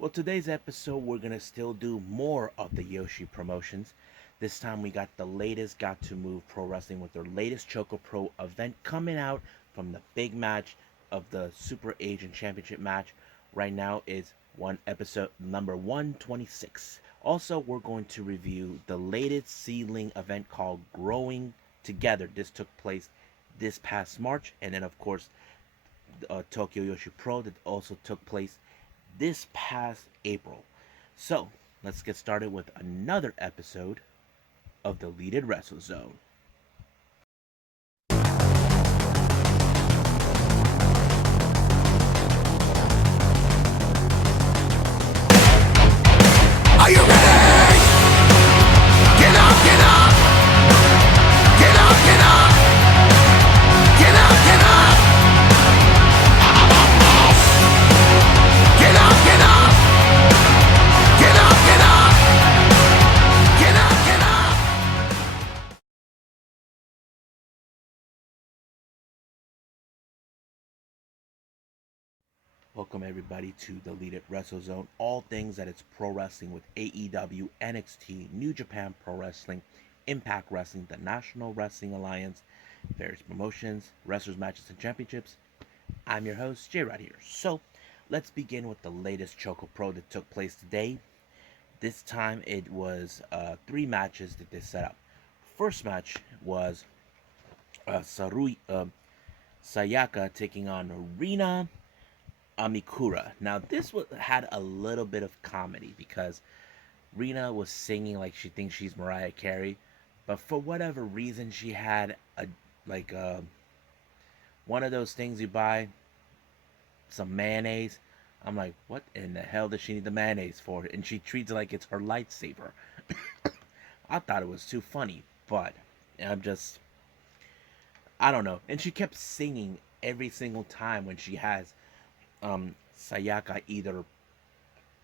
Well, today's episode, we're going to still do more of the Joshi Promotions. This time, we got the latest Gatoh Move Pro Wrestling with their latest ChocoPro event coming out from the big match of the Super Agent Championship match. Right now is one episode number 126. Also, we're going to review the latest SEAdLINNG event called Growing Together. This took place this past March, and then, of course, Tokyo Joshi Pro that also took place this past April. So, let's get started with another episode of the Deleted Wrestle Zone. Are you ready? Get up, get up! Get up, get up! Get up, get up! Get up, get up! Get up, get up! Get up, get up! Welcome everybody to the Deleted Wrestle Zone. All things that it's pro wrestling with AEW, NXT, New Japan Pro Wrestling, Impact Wrestling, the National Wrestling Alliance, various promotions, wrestlers, matches, and championships. I'm your host, Jay right here. So, let's begin with the latest ChocoPro that took place today. This time it was three matches that they set up. First match was Sayaka taking on Rina Amikura. Now this had a little bit of comedy because Rina was singing like she thinks she's Mariah Carey, but for whatever reason she had a like one of those things you buy, some mayonnaise. I'm like, what in the hell does she need the mayonnaise for? And she treats it like it's her lightsaber. I thought it was too funny, but I'm just, I don't know. And she kept singing every single time when she has Sayaka either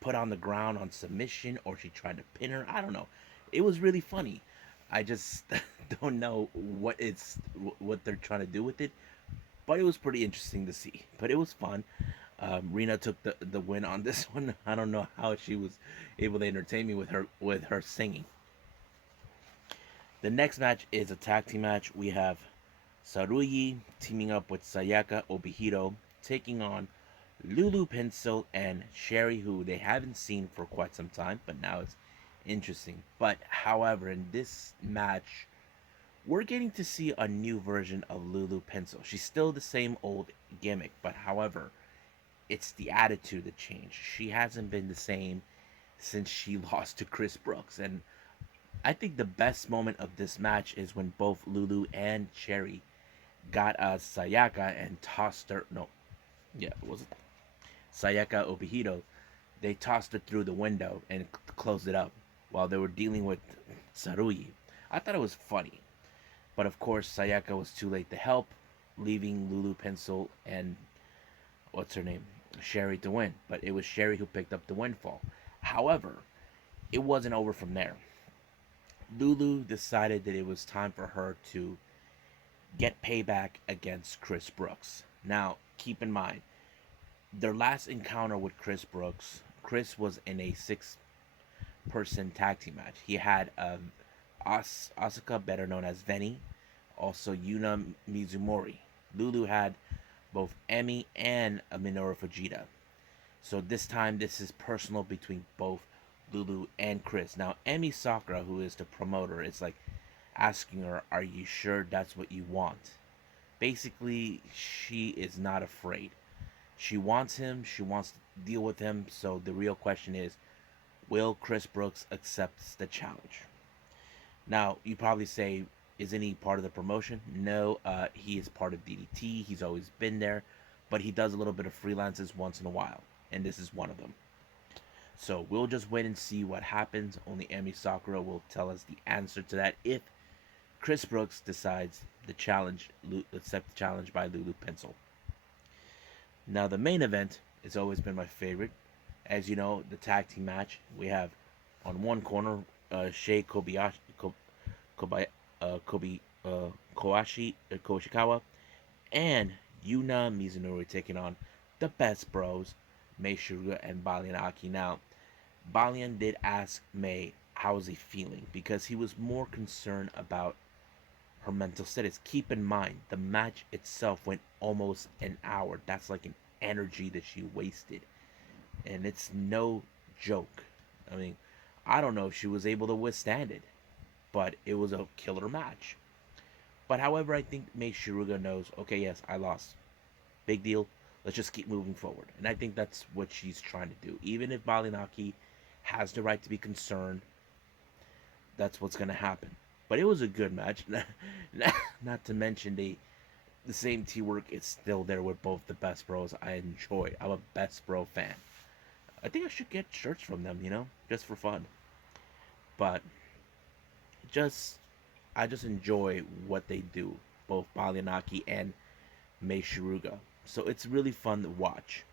put on the ground on submission or she tried to pin her. I don't know. It was really funny. I just don't know what they're trying to do with it, but it was pretty interesting to see. But it was fun. Rena took the win on this one. I don't know how she was able to entertain me with her singing. The next match is a tag team match. We have Saruyi teaming up with Sayaka Obihiro, taking on Lulu Pencil and Sherry, who they haven't seen for quite some time, but now it's interesting. But however, in this match, we're getting to see a new version of Lulu Pencil. She's still the same old gimmick, but however, it's the attitude that changed. She hasn't been the same since she lost to Chris Brooks. And I think the best moment of this match is when both Lulu and Sherry got Sayaka and tossed her. No, yeah, was it Sayaka Obihiro? They tossed her through the window and closed it up while they were dealing with Saruyi. I thought it was funny. But of course, Sayaka was too late to help, leaving Lulu Pencil and what's her name? Sherry to win. But it was Sherry who picked up the windfall. However, it wasn't over from there. Lulu decided that it was time for her to get payback against Chris Brooks. Now, keep in mind, their last encounter with Chris Brooks, Chris was in a six-person tag team match. He had Asuka, better known as Veni, also Yuna Mizumori. Lulu had both Emi and Minoru Fujita. So this time, this is personal between both Lulu and Chris. Now, Emi Sakura, who is the promoter, is like asking her, "Are you sure that's what you want?" Basically, she is not afraid. She wants him. She wants to deal with him. So the real question is, will Chris Brooks accept the challenge? Now, you probably say, isn't he part of the promotion? No, he is part of DDT. He's always been there, but he does a little bit of freelances once in a while, and this is one of them. So we'll just wait and see what happens. Only Emi Sakura will tell us the answer to that if Chris Brooks decides the challenge, accept the challenge by Lulu Pencil. Now the main event has always been my favorite. As you know, the tag team match. We have on one corner Shei Kobayashi, Kobai, Kobe, Koshikawa, and Yuna Mizunori taking on the Best Bros, Mei Shiruga and Balian Aki. Now, Balian did ask Mei how was he feeling because he was more concerned about her mental status. Keep in mind, the match itself went almost an hour. That's like an energy that she wasted. And it's no joke. I mean, I don't know if she was able to withstand it, but it was a killer match. But however, I think Mei Shiruga knows, okay, yes, I lost. Big deal. Let's just keep moving forward. And I think that's what she's trying to do. Even if Balinaki has the right to be concerned, that's what's going to happen. But it was a good match. Not to mention the same teamwork is still there with both the Best Bros. I enjoy. I'm a Best Bro fan. I think I should get shirts from them, just for fun. But just I just enjoy what they do, both Balianaki and Mei Shiruga. So it's really fun to watch.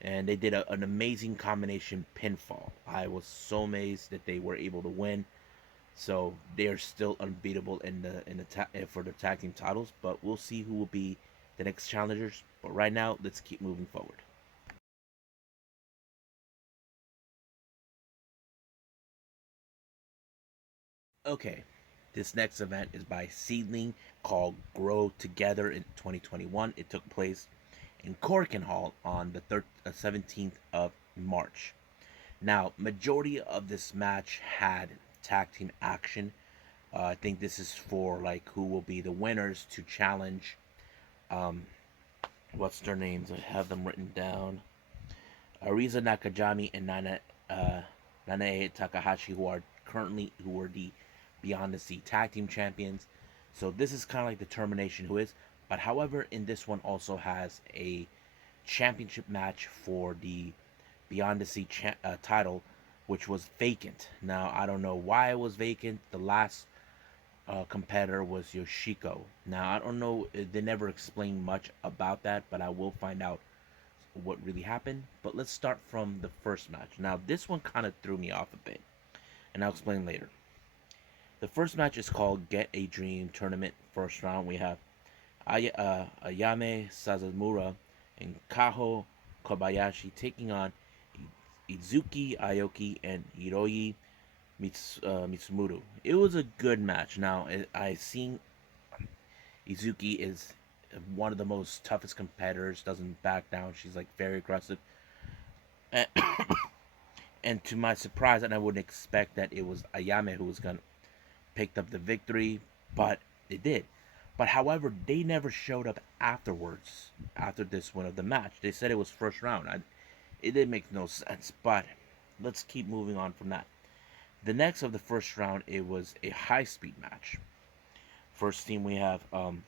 And they did an amazing combination pinfall. I was so amazed that they were able to win. So they are still unbeatable for the tag team titles. But we'll see who will be the next challengers. But right now, let's keep moving forward. Okay, this next event is by SEAdLINNG called Grow Together in 2021. It took place in Corkin Hall on the 17th of March. Now, majority of this match had tag team action. I think this is for like who will be the winners to challenge. Um, what's their names? I have them written down. Ariza Nakajami and Nanae Takahashi, who are the Beyond the Sea tag team champions. So this is kind of like the termination who is. But however, in this one also has a championship match for the Beyond the Sea title, which was vacant. Now I don't know why it was vacant. The last competitor was Yoshiko. Now I don't know. They never explained much about that, but I will find out what really happened. But let's start from the first match. Now this one kind of threw me off a bit, and I'll explain later. The first match is called Get a Dream Tournament. First round, we have Ayame Sazamura and Kaho Kobayashi taking on Izuki Aoki and Hiroi Mitsumuru. It was a good match. Now, I seen Izuki is one of the most toughest competitors, doesn't back down. She's like very aggressive. And, and to my surprise, and I wouldn't expect that it was Ayame who was going to picked up the victory, but it did. But however, they never showed up afterwards, after this win of the match. They said it was first round. It did make no sense, but let's keep moving on from that. The next of the first round, it was a high-speed match. First team we have Haruka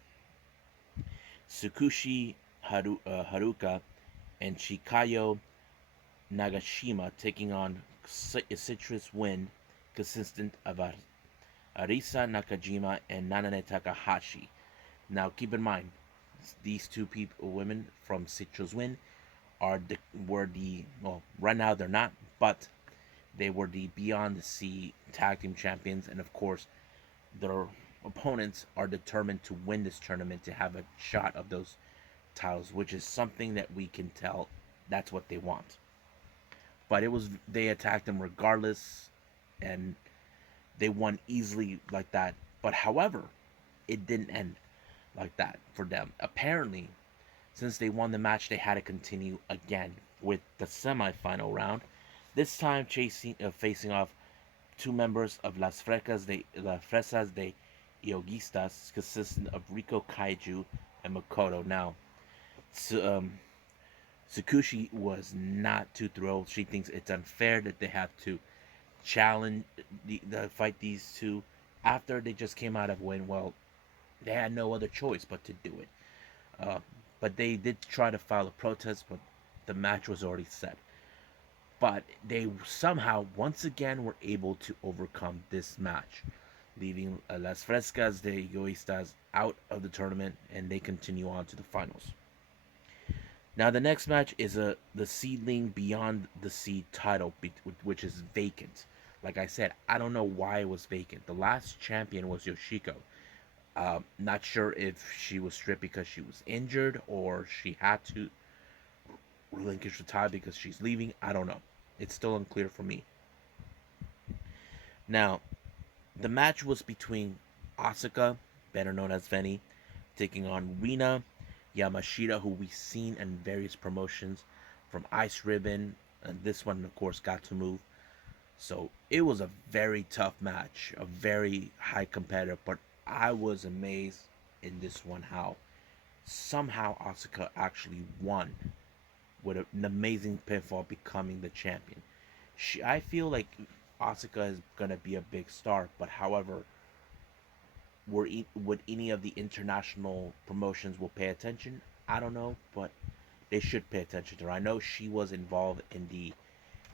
and Chikayo Nagashima taking on Citrus Wind, consistent of Arisa Nakajima and Nanane Takahashi. Now, keep in mind, these two women from Citrus Wind were the well, right now they're not, but they were the Beyond the Sea tag team champions, and of course, their opponents are determined to win this tournament to have a shot of those titles, which is something that we can tell that's what they want. But they attacked them regardless, and they won easily like that. But however, it didn't end like that for them. Apparently, since they won the match, they had to continue again with the semifinal round. This time, facing off two members of Las Fresas de Yogistas, consisting of Rico Kaiju and Makoto. Now, Tsukushi was not too thrilled. She thinks it's unfair that they have to challenge fight these two after they just came out of win. Well, they had no other choice but to do it. But they did try to file a protest, but the match was already set. But they somehow once again were able to overcome this match, leaving Las Frescas de Egoístas out of the tournament, and they continue on to the finals. Now the next match is the SEAdLINNG Beyond the Sea title, which is vacant. Like I said, I don't know why it was vacant. The last champion was Yoshiko. Not sure if she was stripped because she was injured or she had to. relinquish the title because she's leaving. I don't know. It's still unclear for me. Now, the match was between Asuka, better known as Veni, taking on Rina Yamashita, who we've seen in various promotions from Ice Ribbon, and this one, of course, Gatoh Move. So it was a very tough match, a very high competitor, but I was amazed in this one how somehow Asuka actually won with an amazing pinfall, becoming the champion. I feel like Asuka is gonna be a big star, but however, would any of the international promotions will pay attention? I don't know, but they should pay attention to her. I know she was involved in the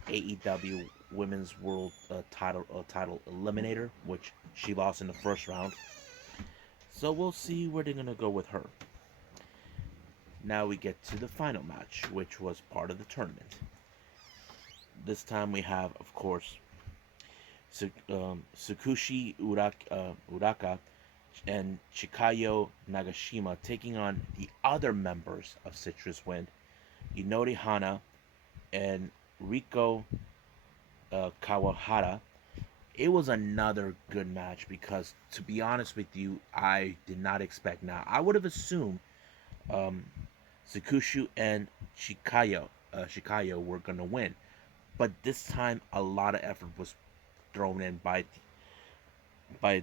AEW Women's World title Eliminator, which she lost in the first round. So we'll see where they're gonna go with her. Now we get to the final match, which was part of the tournament. This time we have, of course, Tsukushi Uraka and Chikayo Nagashima taking on the other members of Citrus Wind, Inori Hana and Riko Kawahara. It was another good match because, to be honest with you, I did not expect. Now, I would have assumed um, Sakushu and Shikayo were gonna win, but this time a lot of effort was thrown in by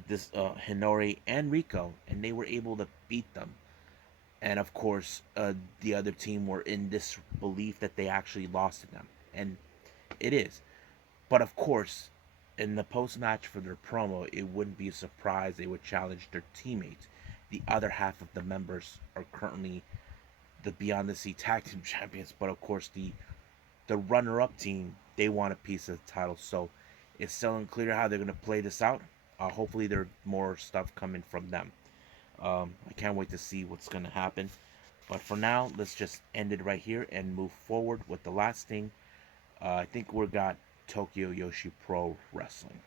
this Hinori and Rico, and they were able to beat them. And of course, the other team were in this belief that they actually lost to them, and it is. But of course, in the post match for their promo, it wouldn't be a surprise they would challenge their teammates. The other half of the members are currently the Beyond the Sea Tag Team Champions, but of course the runner-up team, they want a piece of the title. So it's still unclear how they're gonna play this out. Hopefully, there's more stuff coming from them. I can't wait to see what's gonna happen. But for now, let's just end it right here and move forward with the last thing. I think we got Tokyo Joshi Pro Wrestling.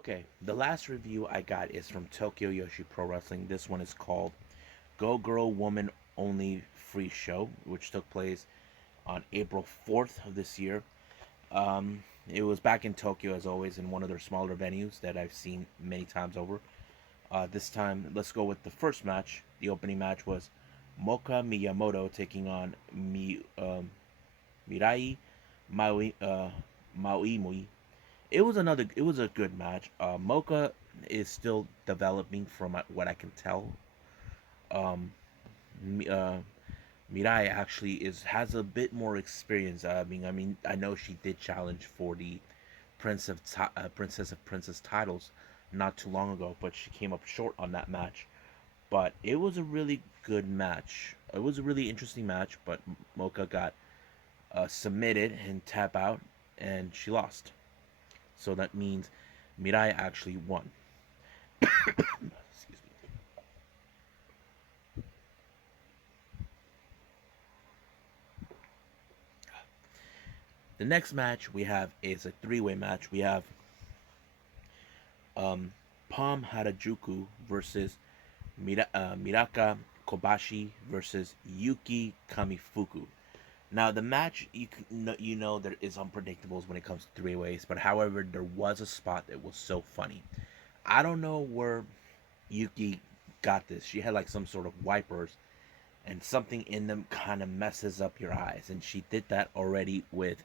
Okay, the last review I got is from Tokyo Joshi Pro Wrestling. This one is called Go Girl Woman Only Free Show, which took place on April 4th of this year. It was back in Tokyo, as always, in one of their smaller venues that I've seen many times over. This time, let's go with the first match. The opening match was Moka Miyamoto taking on Mirai Maui. It was a good match. Mocha is still developing from what I can tell. Um, uh, Mirai actually has a bit more experience. I know she did challenge for the Princess of Princess titles not too long ago, but she came up short on that match. But it was a really good match. It was a really interesting match, but Mocha got submitted and tap out, and she lost. So that means Mirai actually won. Excuse me. The next match we have is a three-way match. We have Palm Harajuku versus Miraka Kobashi versus Yuki Kamifuku. Now the match, you know there is unpredictables when it comes to three ways, but however there was a spot that was so funny. I don't know where Yuki got this. She had like some sort of wipers, and something in them kind of messes up your eyes, and she did that already with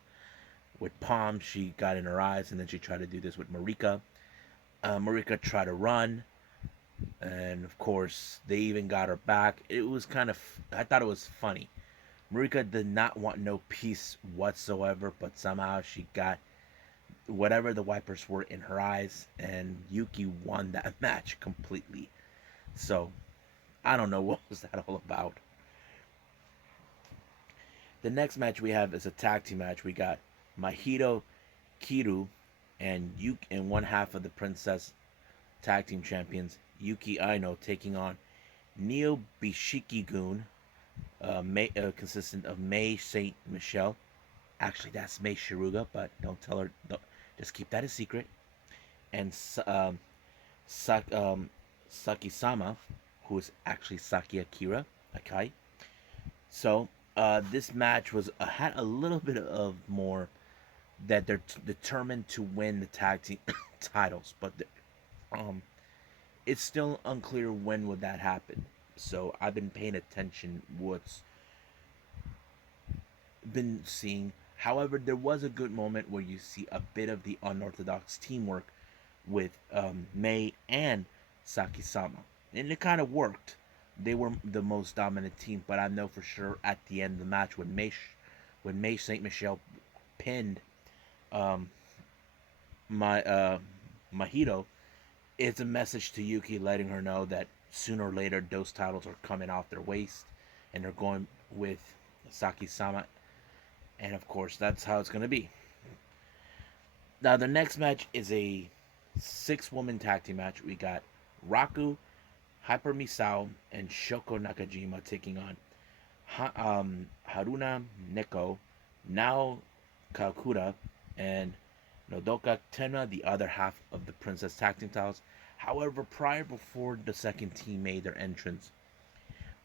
Palm. She got in her eyes, and then she tried to do this with Marika. Marika tried to run, and of course they even got her back. It was kind of, I thought it was funny. Marika did not want no peace whatsoever, but somehow she got whatever the wipers were in her eyes, and Yuki won that match completely. So I don't know what was that all about. The next match we have is a tag team match. We got Mahito Kiru and Yuki and one half of the Princess Tag Team Champions Yuki Aino taking on Neo Bishikigun, consistent of May Saint Michelle. Actually, that's May Shiruga, but don't tell her. Don't, just keep that a secret. And Saki-sama, who is actually Saki Akira Akai. So this match was had a little bit of more that they're determined to win the tag team titles, but um, it's still unclear when would that happen. So I've been paying attention what's been seeing. However, there was a good moment where you see a bit of the unorthodox teamwork with Mei and Saki-sama, and it kind of worked. They were the most dominant team, but I know for sure at the end of the match when Mei Saint Michelle pinned um, my Mahito, it's a message to Yuki letting her know that sooner or later those titles are coming off their waist, and they're going with Saki-sama, and of course that's how it's gonna be. Now the next match is a 6-woman tag team match. We got Raku, Hyper Misao, and Shoko Nakajima taking on Haruna Neko, Nao Kakura, and Nodoka Tenma, the other half of the Princess Tag Team titles. However, before the second team made their entrance,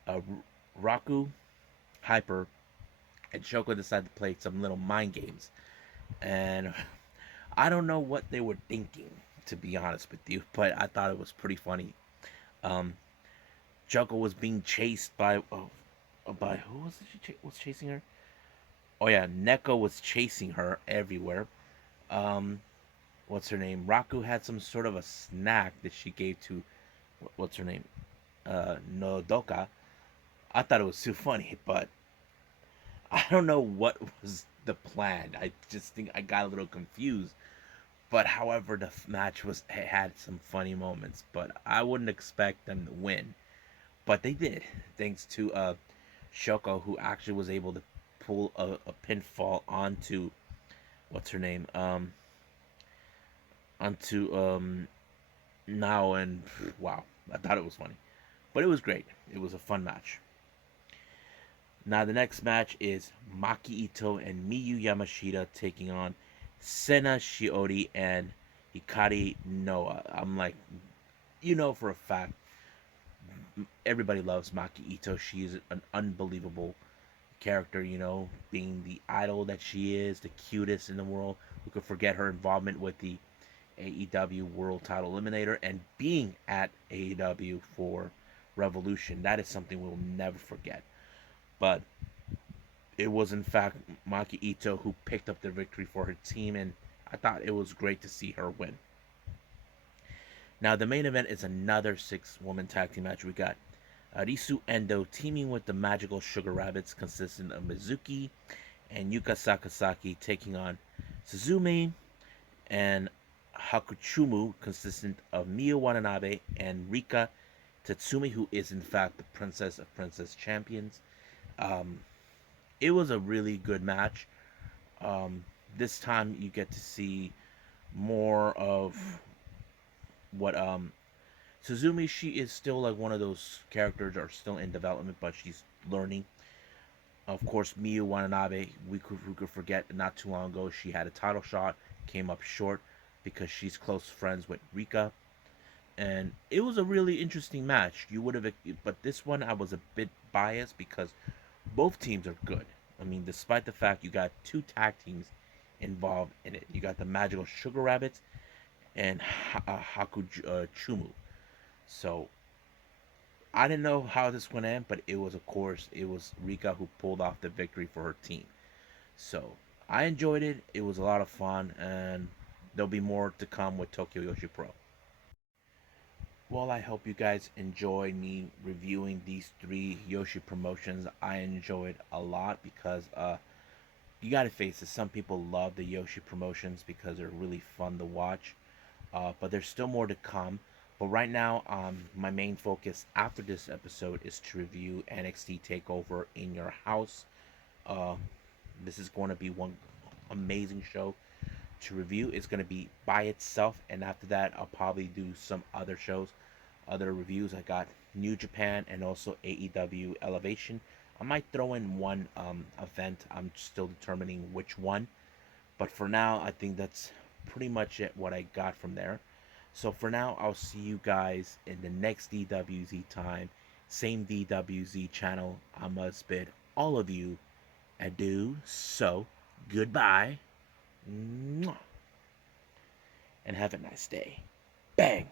uh, Raku, Hyper, and Shoko decided to play some little mind games. And I don't know what they were thinking, to be honest with you, but I thought it was pretty funny. Um, Shoko was being chased by who was it was chasing her? Oh yeah, Neko was chasing her everywhere. Um, what's her name? Raku had some sort of a snack that she gave to what's her name? Nodoka. I thought it was too funny, but I don't know what was the plan. I just think I got a little confused. But however, the match had some funny moments, but I wouldn't expect them to win. But they did, thanks to Shoko, who actually was able to pull a pinfall onto what's her name, onto Now, and wow, I thought it was funny, but it was great. It was a fun match. Now the next match is Maki Ito and Miyu Yamashita taking on Sena Shiori and Hikari Noah. I'm like, for a fact, everybody loves Maki Ito. She is an unbelievable character, being the idol that she is, the cutest in the world. Who could forget her involvement with the AEW World Title Eliminator and being at AEW for Revolution? That is something we'll never forget. But it was in fact Maki Ito who picked up the victory for her team, and I thought it was great to see her win. Now the main event is another 6-woman tag team match. We got Arisu Endo teaming with the Magical Sugar Rabbits, consisting of Mizuki and Yuka Sakazaki, taking on Suzume and Hakuchumu, consistent of Miyu Watanabe and Rika Tatsumi, who is in fact the Princess of Princess Champions. Um, it was a really good match. This time you get to see more of what Suzumi. She is still like one of those characters that are still in development, but she's learning. Of course, Miyu Watanabe, we could forget not too long ago she had a title shot, came up short because she's close friends with Rika, and it was a really interesting match. You would have, but this one I was a bit biased because both teams are good. I mean, despite the fact you got 2 tag teams involved in it, you got the Magical Sugar Rabbits and Hakuchumu. So I didn't know how this would end, but it was, of course, it was Rika who pulled off the victory for her team. So I enjoyed it. It was a lot of fun, and there'll be more to come with Tokyo Joshi Pro. Well, I hope you guys enjoy me reviewing these 3 Joshi promotions. I enjoyed a lot because you gotta face it, some people love the Joshi promotions because they're really fun to watch. But there's still more to come. But right now, my main focus after this episode is to review NXT Takeover in Your House. Uh, this is going to be one amazing show to review. It's going to be by itself, and after that, I'll probably do some other shows, other reviews. I got New Japan and also AEW Elevation. I might throw in one event. I'm still determining which one. But for now, I think that's pretty much it, what I got from there. So for now, I'll see you guys in the next DWZ time. Same DWZ channel. I must bid all of you adieu. So, goodbye. Mwah. And have a nice day. Bang!